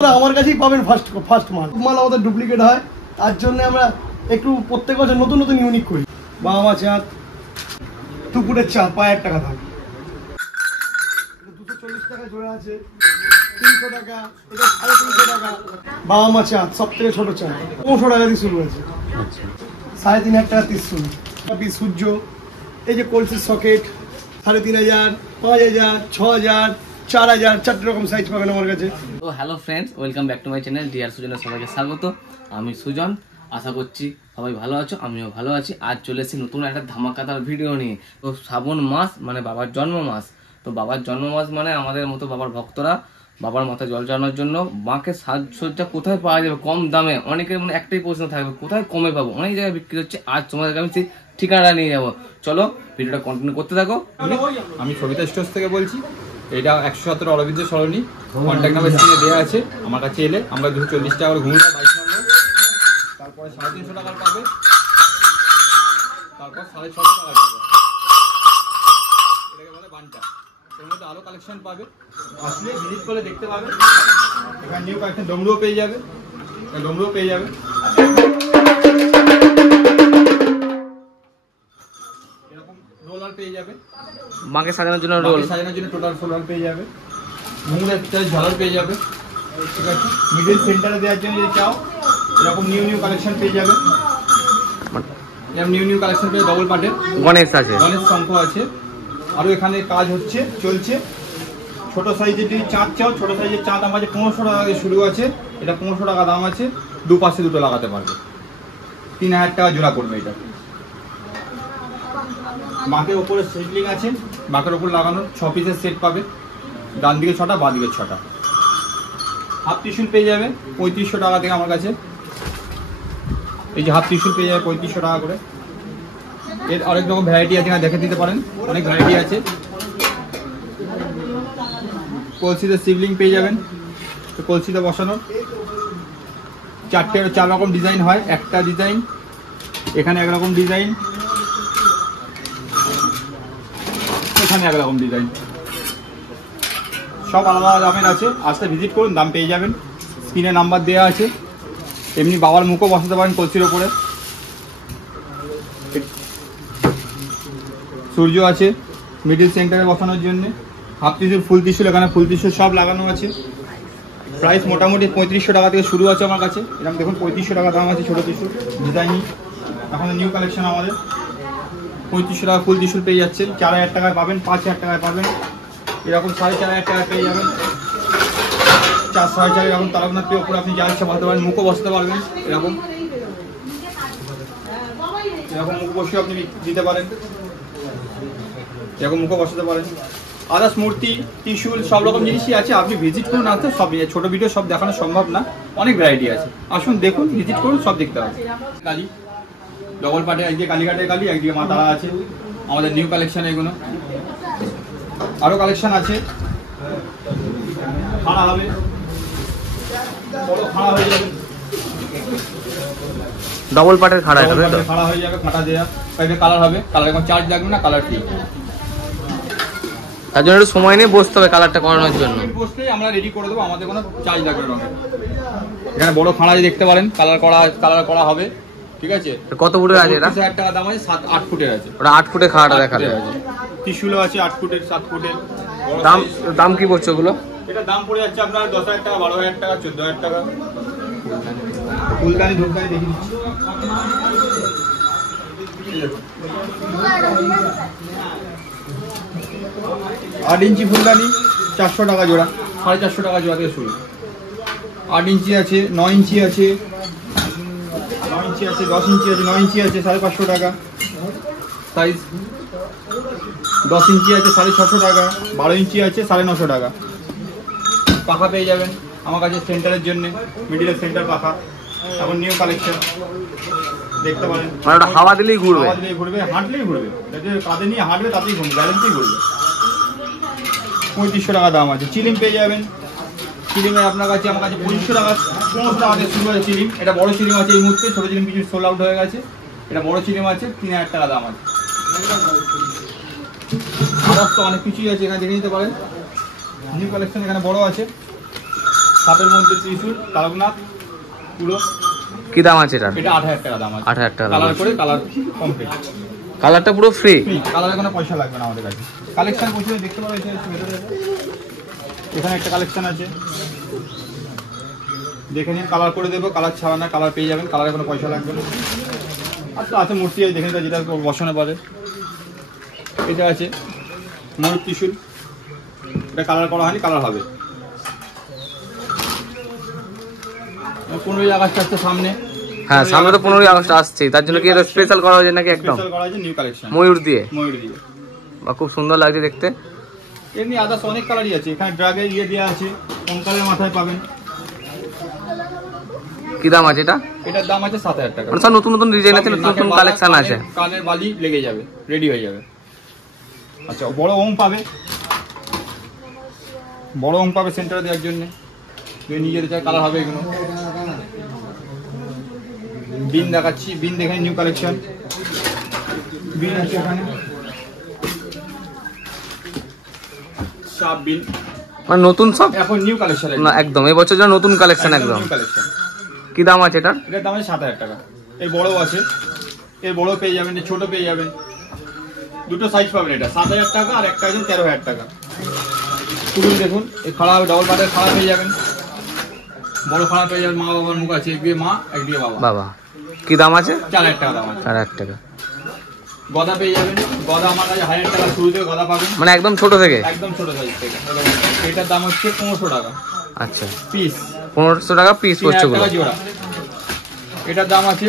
আমার কাছেই পাবেন ফার্স্ট মাল আমাদের ডুপ্লিকেট হয়, তার জন্য আমরা একটু প্রত্যেক বছর নতুন নতুন ইউনিক করি। বাবা মা চাঁদ, দুপুরের চাঁদ 5,000 টাকা থাকে, 240 টাকা জোড়া আছে, 300 টাকা, এটা 350 টাকা। বাবা মা চাঁদ সব থেকে ছোট চাঁদ 500 টাকা দিয়ে শুরু হয়েছে, 3,500 টাকা ত্রিশুল, সূর্য, এই যে কলসির সকেট 3,500, 5,000, 6,000, 4,000, 4 রকম সাইজ পাবেন আমার কাছে। তো hello friends, welcome back to my channel deer সুজনের সবাইকে স্বাগত। আমি সুজন, আশা করছি সবাই ভালো আছো, আমিও ভালো আছি। আজ চলে এসেছি নতুন একটা ধামাকাদার ভিডিও নিয়ে। তো শ্রাবণ মাস মানে বাবার জন্ম মাস, তো বাবার জন্ম মাস মানে আমাদের মতো বাবার ভক্তরা বাবার মাথায় জল চড়ানোর জন্য মাকে সাজসজ্জা কোথায় পাওয়া যাবে কম দামে, অনেকের মানে একটাই প্রশ্ন থাকবে কোথায় কমে পাবো, অনেক জায়গায় বিক্রি হচ্ছে। আজ তোমাদেরকে আমি সেই ঠিকানাটা নিয়ে যাবো, চলো ভিডিওটা কন্টিনিউ করতে থাকো। আমি সবিতা স্টোর্স থেকে বলছি। এটা 117 অরবিন্দ সরণি, কন্ট্যাক্ট নাম্বার স্ক্রিনে দেওয়া আছে। আমার কাছে এলে আমরা 240 টাকা করে ঘুমটা 22 নম্বর, তারপরে 350 টাকার পাবে, তারপর 650 টাকার পাবে, এটাকে বলে বান্টা। এর মধ্যে আরও কালেকশন পাবে, আসলে ভিজিট করে দেখতে পাবে। এখানে নিউ কালেকশন ডমরুও পেয়ে যাবে, ডমরুও পেয়ে যাবে, এরকম রোলার পেয়ে যাবে, মাকে সাজানোর জন্য রোল, সাজানোর জন্য টোটাল রোলার পেয়ে যাবে, মুখের ঝালার পেয়ে যাবে, ঠিক আছে। মিডল সেন্টারে দেওয়ার জন্য যদি চাও এরকম নিউ কালেকশন পেয়ে যাবে, এরকম নিউ কালেকশন পেয়ে ডবল পার্টের গণেশ আছে, গণেশ শঙ্খ আছে। আরও এখানে কাজ হচ্ছে, চলছে। ছোট সাইজের যদি চাঁদ চাও, ছোট সাইজের চাঁদ আমার কাছে 1500 টাকা দিয়ে শুরু আছে। এটা 1500 টাকা দাম আছে, দুপাশে দুটো লাগাতে পারবে, 3,000 টাকা জোড়া পড়বে। এটা বাঁকের ওপরে সিজলিং আছে, বাঁকের ওপর লাগানোর 6 পিসের সেট পাবে, ডান দিকে 6টা, বাঁ দিকে 6টা। হাফ ত্রিশুল পেয়ে যাবে 3500 টাকা থেকে আমার কাছে। এই যে হাফ ত্রিশুল পেয়ে যাবে 3500 টাকা করে। এর অনেক রকম ভ্যারাইটি আছে, দেখে দিতে পারেন, অনেক ভ্যারাইটি আছে। কলসিতে শিবলিং পেয়ে যাবেন, তো কলসিতে বসানোর 4 রকম ডিজাইন হয়। একটা ডিজাইন, এখানে একরকম ডিজাইন, এখানে একরকম ডিজাইন, সব আলাদা আলাদা দামের আছে। আসতে ভিজিট করুন, দাম পেয়ে যাবেন। স্ক্রিনে নাম্বার দেওয়া আছে। এমনি বাবার মুখও বসাতে পারেন কলসির ওপরে। সূর্য আছে মিডিল সেন্টারে বসানোর জন্য। হাফ ত্রিশুল, ফুল ত্রিশুল, এখানে ফুল ত্রিশুল সব লাগানো আছে। প্রাইস মোটামুটি 3500 টাকা থেকে শুরু আছে আমার কাছে। এরকম দেখুন 3500 টাকা দাম আছে ছোটো ত্রিশুল ডিজাইনই। এখন নিউ কালেকশন আমাদের 3500 টাকা ফুল ত্রিশুল পেয়ে যাচ্ছেন। 4,000 টাকায় পাবেন, 5,000 টাকায় পাবেন, এরকম 4,500 টাকা পেয়ে যাবেন। 4,400 এরকম তারকনাথ পেয়ে ওপরে আপনি যা ইচ্ছা বসাতে পারেন, মুখও বসাতে পারবেন। এরকম মুখ বসে আপনি দিতে পারেন, এরকম মুখও বসাতে পারেন। আদার্স মূর্তি, ত্রিশুল সব রকম জিনিসই আছে। আপনি ভিজিট করুন, আসতে সব ছোট ভিডিও সব দেখানো সম্ভব না, অনেক ভ্যারাইটি আছে। আসুন দেখুন, ভিজিট করুন, সব দেখতে হবে। কালী ডবল পার্টে, একদিকে কালীঘাটের কালী, একদিকে মা তারা আছে। আমাদের নিউ কালেকশন এগুলো, আরও কালেকশন আছে। খাড়া হবে, বড় খাড়া হয়ে যাবে, ডবল পার্টের খাড়া হবে, খাড়া হয়ে যাবে, খাটা দেওয়া। কালার হবে, কালার এখন চার্জ লাগবে না, কালার ফ্রি। তার জন্য একটু সময় নিয়ে বসতে হবে কালারটা করানোর জন্য। বসলেই আমরা রেডি করে দেবো, আমাদের কোনো চার্জ লাগবে না রঙের। এখানে বড় খাড়া দেখতে পারেন, কালার করা হবে, ঠিক আছে। কত ফুটের আছে এটা? 10,000 টাকা দাম আছে, 7-8 ফুটের আছে। ওটা 8 ফুটের খাড়াটা দেখাবে। ত্রিশুলও আছে 8 ফুটের, 7 ফুটের। দাম কি পড়ছে ওগুলো? এটা দাম পড়ে যাচ্ছে আপনার 10,000 টাকা, 12,000 টাকা, 14,000 টাকা। ফুলদানি ধূপদানি দেখে দিচ্ছি। 8 ইঞ্চি ফুলদানি 400 টাকা জোড়া, 450 টাকা জোড়া থেকে শুরু। 8 ইঞ্চি আছে, 9 ইঞ্চি আছে, 9 ইঞ্চি আছে, 10 ইঞ্চি আছে, 9 ইঞ্চি আছে 550 টাকা সাইজ। 10 ইঞ্চি আছে 650 টাকা, 12 ইঞ্চি আছে 950 টাকা। পাখা পেয়ে যাবেন আমার কাছে সেন্টারের জন্য, মিডিলের সেন্টার পাখা। এখন নিউ কালেকশন দেখতে পারেন। হাওয়া দিলেই ঘুরবে, হাঁটলেই ঘুরবে, কাঁধে নিয়ে হাঁটবে তাতেই ঘুরবে, ব্যালেন্সেই ঘুরবে। 3500 টাকা দাম আছে। চিলিম পেয়ে যাবেন, চিলিমে আপনার কাছে আমার কাছে 2500 টাকা, 1500 টাকা থেকে শুরু আছে চিলিম। এটা বড় চিলিম আছে এই মুহূর্তে, ছোটো চিলিম কিছু সোল আউট হয়ে গেছে। এটা বড় চিলিম আছে, 3,000 টাকা দাম আছে। আদার্স তো অনেক কিছুই আছে, এখানে দেখে নিতে পারেন। নিউ কালেকশন এখানে বড় আছে, সাপের মধ্যে ত্রিশূল তারকনাথ পুরো। কি দাম আছে এটা? এটা 8,000 টাকা দাম আছে। 8,000 টাকা। কালার করে কালার কমপ্লিট। কালারটা পুরো ফ্রি? কালারে কোনো পয়সা লাগবে না আমাদের কাছে। কালেকশন প্রচুর দেখতে পারো। এখানে একটা কালেকশন আছে, দেখে নিন। কালার করে দেবো, কালার ছাড়া না, কালার পেয়ে যাবেন, কালারে কোনো পয়সা লাগবে না। আর তো আছে মূর্তি আছে, দেখে নিন যেটা বসানো পারে। এটা আছে ময়ূর ত্রিশূল, এটা কালার করা হয়নি, কালার হবে। 15ই আগস্ট আসছে সামনে। হ্যাঁ, সামনে তো 15ই আগস্ট আসছে, তার জন্য কি এটা স্পেশাল করা হয়েছে নাকি? একদম স্পেশাল করা হয়েছে, নিউ কালেকশন ময়ূর দিয়ে। ময়ূর দিয়ে বা খুব সুন্দর লাগছে দেখতে। এমনি আদার্স অনেক কালারই আছে। এখানে ড্রাগের ইয়ে দেওয়া আছে, কঙ্কালের মাথায় পাবেন। কি দাম আছে এটা? এটার দাম আছে 7,000 টাকা। মানে সব নতুন নতুন ডিজাইন আছে, নতুন নতুন কালেকশন আছে। কানের বালি লেগে যাবে, রেডি হয়ে যাবে। আচ্ছা, বড় ওম পাবে, বড় ওম পাবে সেন্টারে দেওয়ার জন্য। নিজের চাই কালার হবে এগুলো। বিন দেখাচ্ছি, বিন দেখেন, নিউ কালেকশন বিন আছে এখানে। সাপ বিন মানে নতুন সব এখন নিউ কালেকশন না, একদম এই বছর যা নতুন কালেকশন একদম। New collection. কি দাম আছে এটা? এটার দাম আছে 7,000 টাকা। এই বড় আছে, এর বড় পেয়ে যাবেন, এই ছোট পেয়ে যাবেন, দুটো সাইজ পাবেন। এটা 7,000 টাকা আর একটা আছে 13,000 টাকা। পুরুল দেখুন, এই খাড়া ডবল পাটের খাড়া পেয়ে যাবেন, বড় খাড়া পেয়ে যাবেন। মা বাবার মুখ আছে, একদিকে মা একদিকে বাবা। বাবা, কি দাম আছে? 4,000 টাকা দাম আছে। 4,000 টাকা। গদা পেয়ে যাবেন, গদা আমার কাছে 1,000 টাকা শুরু থেকে গদা পাবেন, মানে একদম ছোট থেকে? একদম ছোট সাইজ থেকে। এটার দাম হচ্ছে 1500 টাকা আচ্ছা, পিস। 1500 টাকা পিস পড়ছে 3,000 টাকা জোড়া। এটার দাম আছে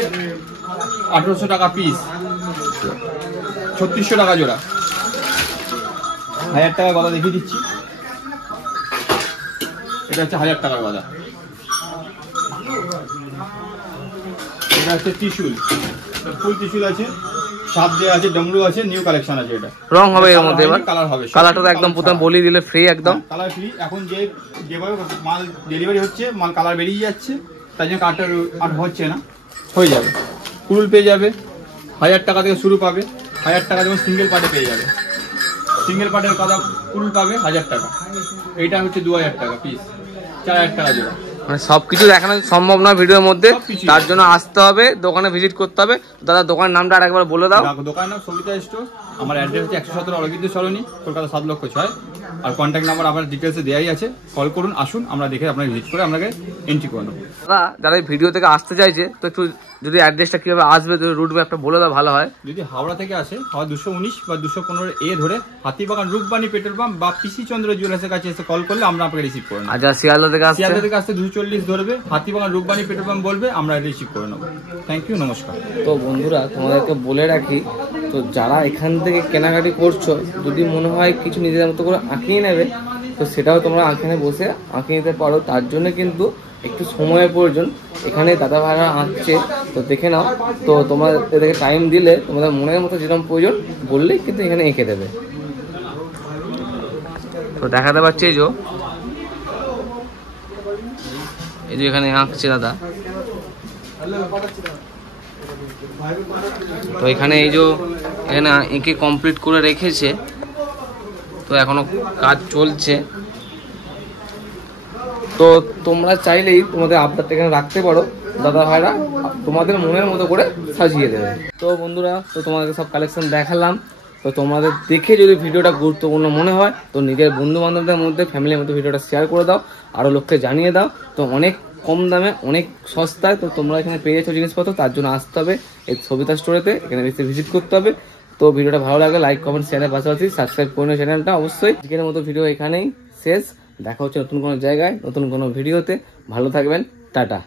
1,800 টাকা পিস, 3600 টাকা জোড়া। 1,000 টাকা গদা দেখিয়ে দিচ্ছি। এটা হচ্ছে 1,000 টাকা গদা। এটা হচ্ছে ত্রিশূল, ফুল ত্রিশূল আছে, সাপ দেওয়া আছে, ডমরু আছে, নিউ কালেকশন আছে। এটা রং হবে এর মধ্যে? এবার কালার হবে। কালারটা তো একদম প্রথমে বলি দিলে ফ্রি একদম। Colour free. এখন যেভাবে মাল ডেলিভারি হচ্ছে, মাল কালার বেরিয়ে যাচ্ছে, তাই জন্য কালারটা আর হচ্ছে না, হয়ে যাবে। কুরুল পেয়ে যাবে, 1,000 টাকা থেকে শুরু পাবে। 1,000 টাকা যেমন সিঙ্গেল পার্টে পেয়ে যাবে। সিঙ্গেল পার্টের কথা কুরুল পাবে 1,000 টাকা। এইটা হচ্ছে 2,000 টাকা পিস, 4,000 টাকা জোড়া। মানে সবকিছু দেখানো সম্ভব নয় ভিডিওর মধ্যে, সবকিছু। তার জন্য আসতে হবে, দোকানে ভিজিট করতে হবে। দাদা, দোকানের নামটা আরেকবার বলে দাও। দোকানের নাম সবিতা স্টোর। আমার অ্যাড্রেস হচ্ছে 117 অরবিন্দ সরণি, কলকাতা 7,06,000। আর কন্ট্যাক্ট নাম্বার আপনার ডিটেলসে দেওয়াই আছে। কল করুন, আসুন, আমরা দেখে আপনাকে ভিজিট করে আপনাকে এন্ট্রি করে নেবো। দাদা, যারা এই ভিডিও থেকে আসতে চাইছে, তো একটু যদি অ্যাড্রেসটা কিভাবে আসবে, রুট ম্যাপটা বলে দাও, ভালো হয়। যদি হাওড়া থেকে আসে, হাওড়া 219 বা 215 ধরে হাতিবাগান রূপবাণী পেট্রোল পাম্প বা পিসি চন্দ্র জুয়েলার্সের কাছে এসে কল করলে আমরা আপনাকে রিসিভ করে নেবো। আর যারা শিয়ালদা থেকে আসছে, শিয়ালদা থেকে আসতে 240 ধরবে, হাতিবাগান রূপবাণী পেট্রোল পাম্প বলবে, আমরা রিসিভ করে নেবো। থ্যাংক ইউ, নমস্কার। তো বন্ধুরা, তোমাদেরকে বলে রাখি, তো যারা এখান থেকে কেনাকাটি করছো, যদি মনে হয় কিছু নিজেদের মতো করে আঁকিয়ে নেবে, তো সেটাও তোমরা এখানে বসে আঁকিয়ে নিতে পারো। তার জন্য কিন্তু একটু সময়ের প্রয়োজন। এখানে দাদা ভাইরা আঁকছে, তো দেখে নাও। তো তোমরা এদেরকে টাইম দিলে, তোমাদের মনের মতো যেরকম প্রয়োজন বললেই কিন্তু এখানে এঁকে দেবে। তো দেখাতে পাচ্ছি এই যে এখানে আঁকছে দাদা। তো এখানে এখানে এঁকে কমপ্লিট করে রেখেছে, তো এখনো কাজ চলছে। তো তোমরা চাইলেই তোমাদের আবদারটা এখানে রাখতে পারো, দাদা ভাইরা তোমাদের মনের মতো করে সাজিয়ে দেবে। তো বন্ধুরা, তো তোমাদের সব কালেকশন দেখালাম। তো তোমাদের দেখে যদি ভিডিওটা গুরুত্বপূর্ণ মনে হয়, তো নিজের বন্ধু বান্ধবদের মধ্যে, ফ্যামিলির মধ্যে ভিডিওটা শেয়ার করে দাও, আরও লোককে জানিয়ে দাও। তো অনেক কম দামে, অনেক সস্তায় তো তোমরা এখানে পেয়ে যাচ্ছ জিনিসপত্র। তার জন্য আসতে হবে এই সবিতা স্টোরেতে, এখানে বেশি ভিজিট করতে হবে। তো ভিডিওটা ভালো লাগলে লাইক, কমেন্ট, শেয়ারের পাশাপাশি সাবস্ক্রাইব করে নিও চ্যানেলটা অবশ্যই। আজকের মতো ভিডিও এখানেই শেষ। দেখা হচ্ছে নতুন কোনো জায়গায়, নতুন কোনো ভিডিওতে। ভালো থাকবেন, টাটা।